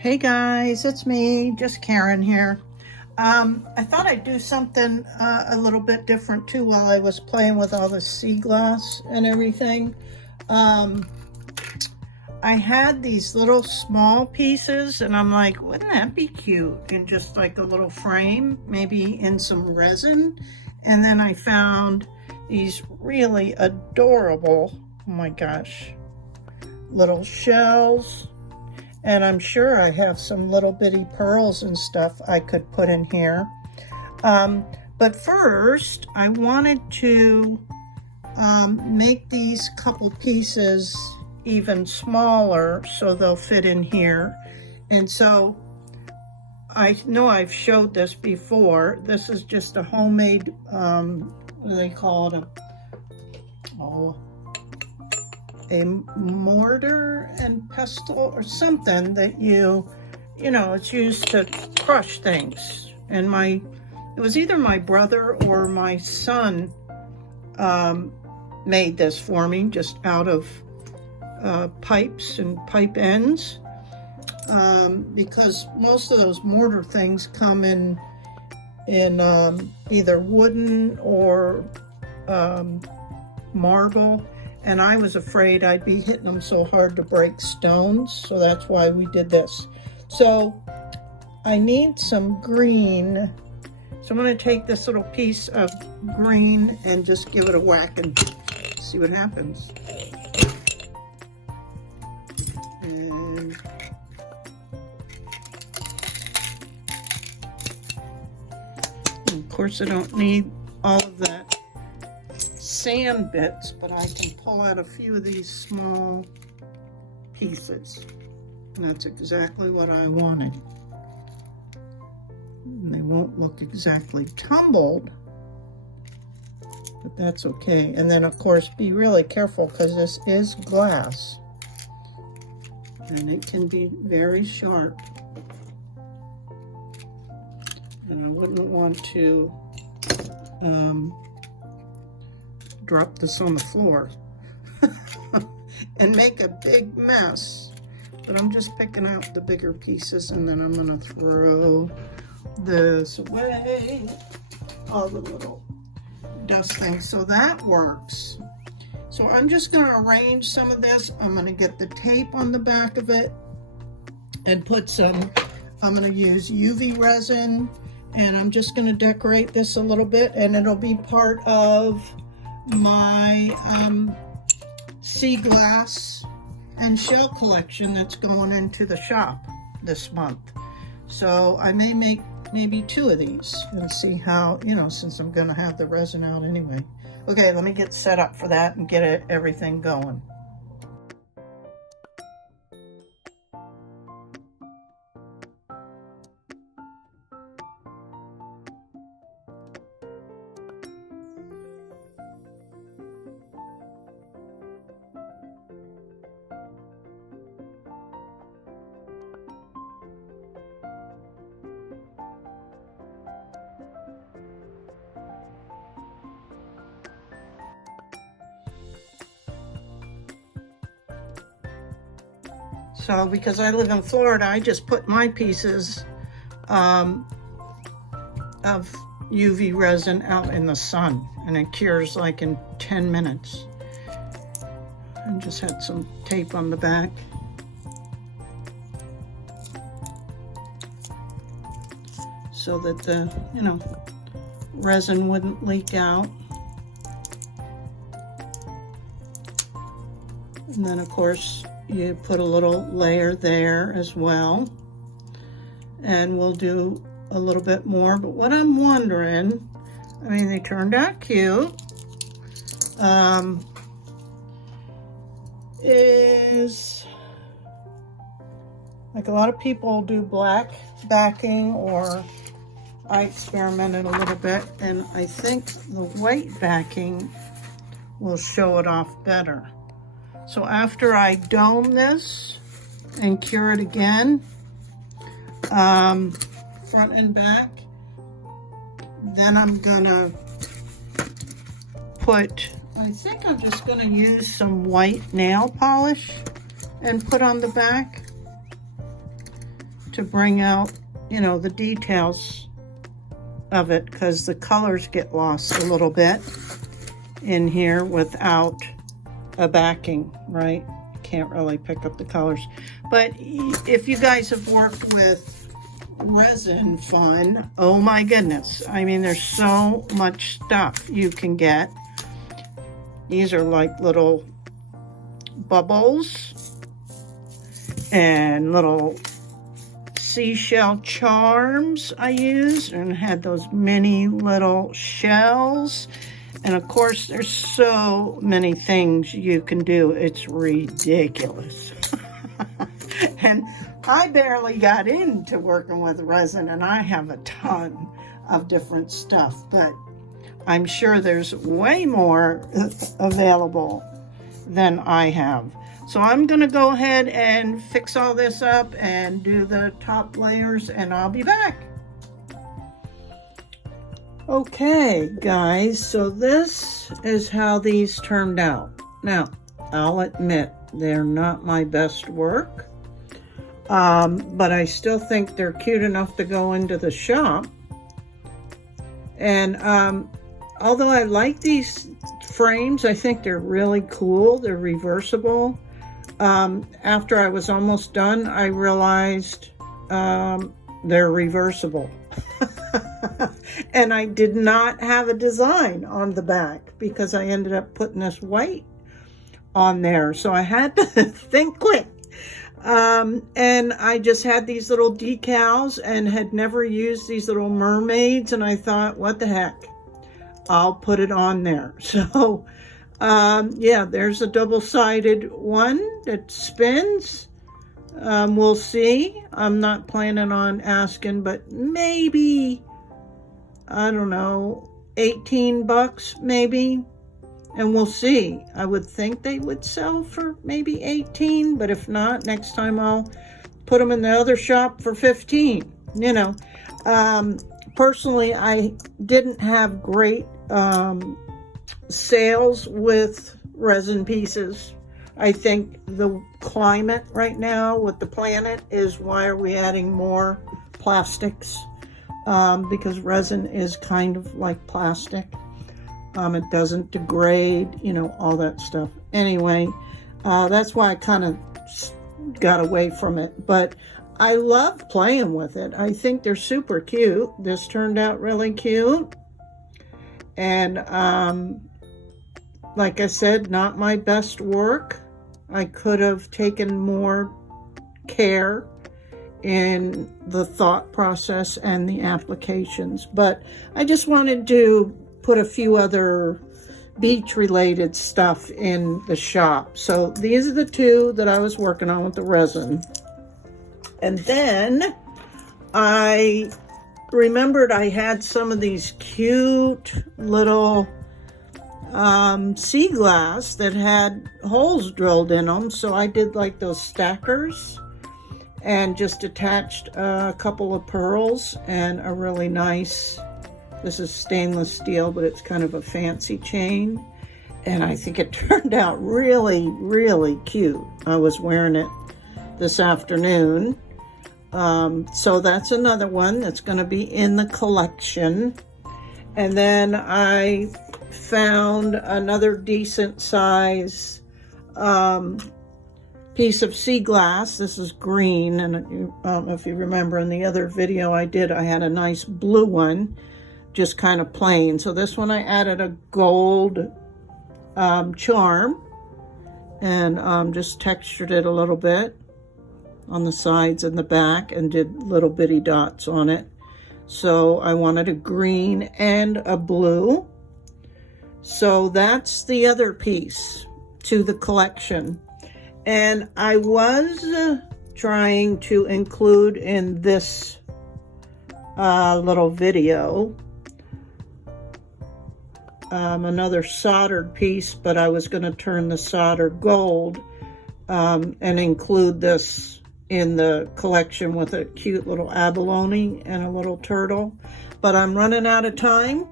Hey guys, it's me, just Karen here. I thought I'd do something a little bit different too while I was playing with all the seaglass and everything. I had these little small pieces and I'm like, wouldn't that be cute in just like a little frame, maybe in some resin? And then I found these really adorable, oh my gosh, little shells. And I'm sure I have some little bitty pearls and stuff I could put in here. But first, I wanted to make these couple pieces even smaller so they'll fit in here. And so I know I've showed this before. This is just a homemade, what do they call it? A mortar and pestle or something that you know, it's used to crush things. And it was either my brother or my son made this for me just out of pipes and pipe ends, because most of those mortar things come in either wooden or marble. And I was afraid I'd be hitting them so hard to break stones, so that's why we did this. So I need some green. So I'm going to take this little piece of green and just give it a whack and see what happens. And of course I don't need all of that sand bits, but I can pull out a few of these small pieces. And that's exactly what I wanted. And they won't look exactly tumbled, but that's okay. And then of course be really careful because this is glass and it can be very sharp. And I wouldn't want to drop this on the floor and make a big mess. But I'm just picking out the bigger pieces and then I'm gonna throw this away, all the little dust things. So that works. So I'm just gonna arrange some of this. I'm gonna get the tape on the back of it and put some, I'm gonna use UV resin, and I'm just gonna decorate this a little bit, and it'll be part of my seaglass and shell collection that's going into the shop this month. So I may make maybe 2 of these and see how, you know, since I'm gonna have the resin out anyway. Okay, let me get set up for that and get everything going. So because I live in Florida, I just put my pieces of UV resin out in the sun, and it cures like in 10 minutes. And just had some tape on the back. So that the, you know, resin wouldn't leak out. And then of course, you put a little layer there as well. And we'll do a little bit more. But what I'm wondering, I mean, they turned out cute, is like a lot of people do black backing, or I experimented a little bit, and I think the white backing will show it off better. So after I dome this and cure it again, front and back, then I'm gonna put, I think I'm just gonna use some white nail polish and put on the back. to bring out, you know, the details of it, because the colors get lost a little bit in here without a backing, right? Can't really pick up the colors. But if you guys have worked with resin fun, oh my goodness, I mean, there's so much stuff you can get. These are like little bubbles and little seashell charms I used, and had those mini little shells. And of course, there's so many things you can do. It's ridiculous. And I barely got into working with resin, and I have a ton of different stuff, but I'm sure there's way more available than I have. So I'm gonna go ahead and fix all this up and do the top layers, and I'll be back. Okay, guys, so this is how these turned out. Now, I'll admit they're not my best work, but I still think they're cute enough to go into the shop. And although I like these frames, I think they're really cool. They're reversible. After I was almost done, I realized they're reversible. And I did not have a design on the back because I ended up putting this white on there. So I had to think quick. And I just had these little decals and had never used these little mermaids. And I thought, what the heck? I'll put it on there. So, yeah, there's a double-sided one that spins. We'll see. I'm not planning on asking, but maybe, I don't know, 18 bucks maybe. And we'll see. I would think they would sell for maybe 18, but if not, next time I'll put them in the other shop for 15, you know. Personally, I didn't have great sales with resin pieces. I think the climate right now with the planet is why are we adding more plastics, because resin is kind of like plastic. It doesn't degrade, you know, all that stuff. Anyway, that's why I kind of got away from it. But I love playing with it. I think they're super cute. This turned out really cute. And like I said, not my best work. I could have taken more care in the thought process and the applications. But I just wanted to put a few other beach related stuff in the shop. So these are the two that I was working on with the resin. And then I remembered I had some of these cute little sea glass that had holes drilled in them. So I did like those stackers and just attached a couple of pearls and a really nice, this is stainless steel, but it's kind of a fancy chain. And I think it turned out really, really cute. I was wearing it this afternoon. So that's another one that's going to be in the collection. And then I found another decent size piece of sea glass. This is green, and if you remember in the other video I did, I had a nice blue one, just kind of plain. So this one I added a gold charm and just textured it a little bit on the sides and the back and did little bitty dots on it. So I wanted a green and a blue. So that's the other piece to the collection. And I was trying to include in this little video another soldered piece, but I was going to turn the solder gold and include this in the collection with a cute little abalone and a little turtle. But I'm running out of time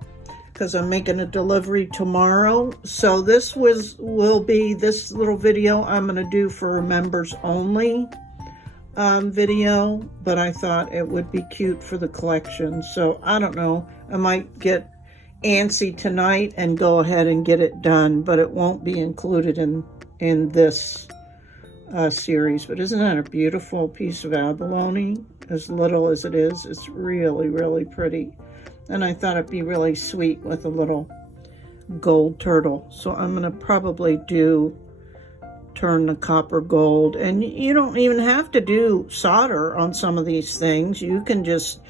because I'm making a delivery tomorrow. So this will be this little video I'm going to do for members only. video, but I thought it would be cute for the collection. So I don't know, I might get antsy tonight and go ahead and get it done, but it won't be included in this series. But isn't that a beautiful piece of abalone? As little as it is, it's really, really pretty. And I thought it'd be really sweet with a little gold turtle. So I'm gonna probably turn the copper gold. And you don't even have to do solder on some of these things. You can just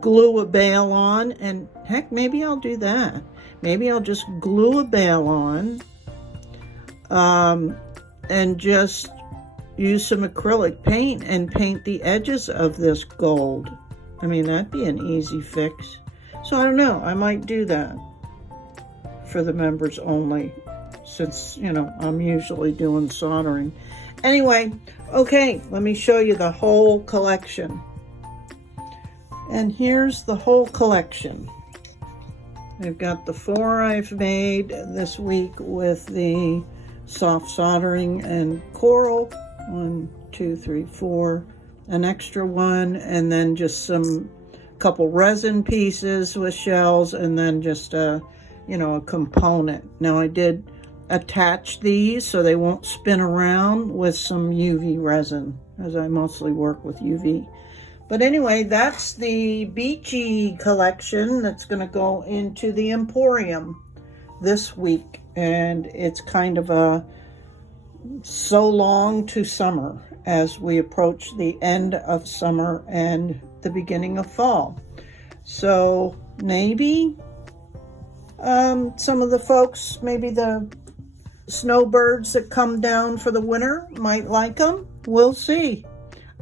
glue a bail on, and heck, maybe I'll do that. Maybe I'll just glue a bail on and just use some acrylic paint and paint the edges of this gold. I mean, that'd be an easy fix. So I don't know, I might do that for the members only, since, you know, I'm usually doing soldering. Anyway, okay, let me show you the whole collection. And here's the whole collection. I've got the 4 I've made this week with the soft soldering and coral. 1, 2, 3, 4. An extra one, and then just couple resin pieces with shells, and then just a component. Now I did attach these so they won't spin around with some UV resin, as I mostly work with UV. But anyway, that's the beachy collection that's going to go into the Emporium this week. And it's kind of a so long to summer as we approach the end of summer and the beginning of fall. So maybe some of the folks, maybe the snowbirds that come down for the winter might like them. We'll see.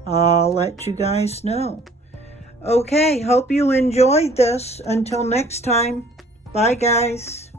I'll let you guys know. Okay, hope you enjoyed this. Until next time, bye guys.